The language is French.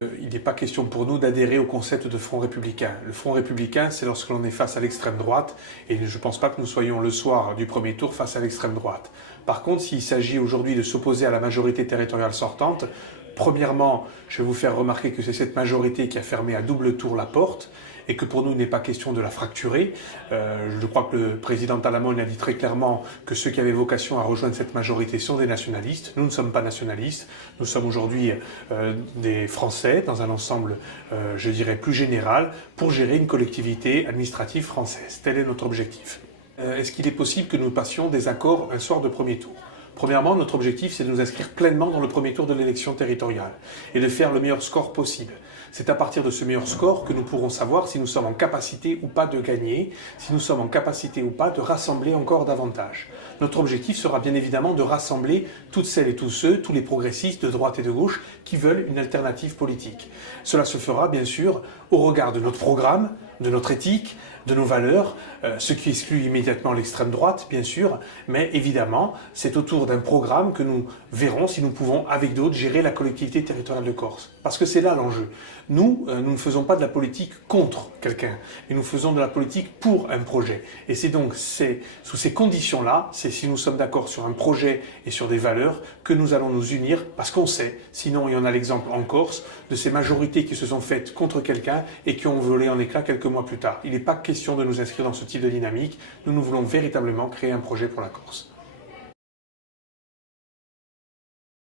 Il n'est pas question pour nous d'adhérer au concept de front républicain. Le front républicain, c'est lorsque l'on est face à l'extrême droite, et je ne pense pas que nous soyons le soir du premier tour face à l'extrême droite. Par contre, s'il s'agit aujourd'hui de s'opposer à la majorité territoriale sortante, premièrement, je vais vous faire remarquer que c'est cette majorité qui a fermé à double tour la porte, et que pour nous, il n'est pas question de la fracturer. Je crois que le président Talamon a dit très clairement que ceux qui avaient vocation à rejoindre cette majorité sont des nationalistes. Nous ne sommes pas nationalistes. Nous sommes aujourd'hui des Français dans un ensemble, je dirais, plus général pour gérer une collectivité administrative française. Tel est notre objectif. Est-ce qu'il est possible que nous passions des accords un soir de premier tour ? Premièrement, notre objectif, c'est de nous inscrire pleinement dans le premier tour de l'élection territoriale et de faire le meilleur score possible. C'est à partir de ce meilleur score que nous pourrons savoir si nous sommes en capacité ou pas de gagner, si nous sommes en capacité ou pas de rassembler encore davantage. Notre objectif sera bien évidemment de rassembler toutes celles et tous ceux, tous les progressistes de droite et de gauche qui veulent une alternative politique. Cela se fera bien sûr au regard de notre programme, de notre éthique, de nos valeurs, ce qui exclut immédiatement l'extrême droite, bien sûr, mais évidemment, c'est autour d'un programme que nous verrons si nous pouvons, avec d'autres, gérer la collectivité territoriale de Corse. Parce que c'est là l'enjeu. Nous ne faisons pas de la politique contre quelqu'un, mais nous faisons de la politique pour un projet. Et c'est donc sous ces conditions-là, c'est si nous sommes d'accord sur un projet et sur des valeurs, que nous allons nous unir, parce qu'on sait, sinon il y en a l'exemple en Corse, de ces majorités qui se sont faites contre quelqu'un et qui ont volé en éclats quelques mois plus tard. Il n'est pas question de nous inscrire dans ce type de dynamique. Nous voulons véritablement créer un projet pour la Corse.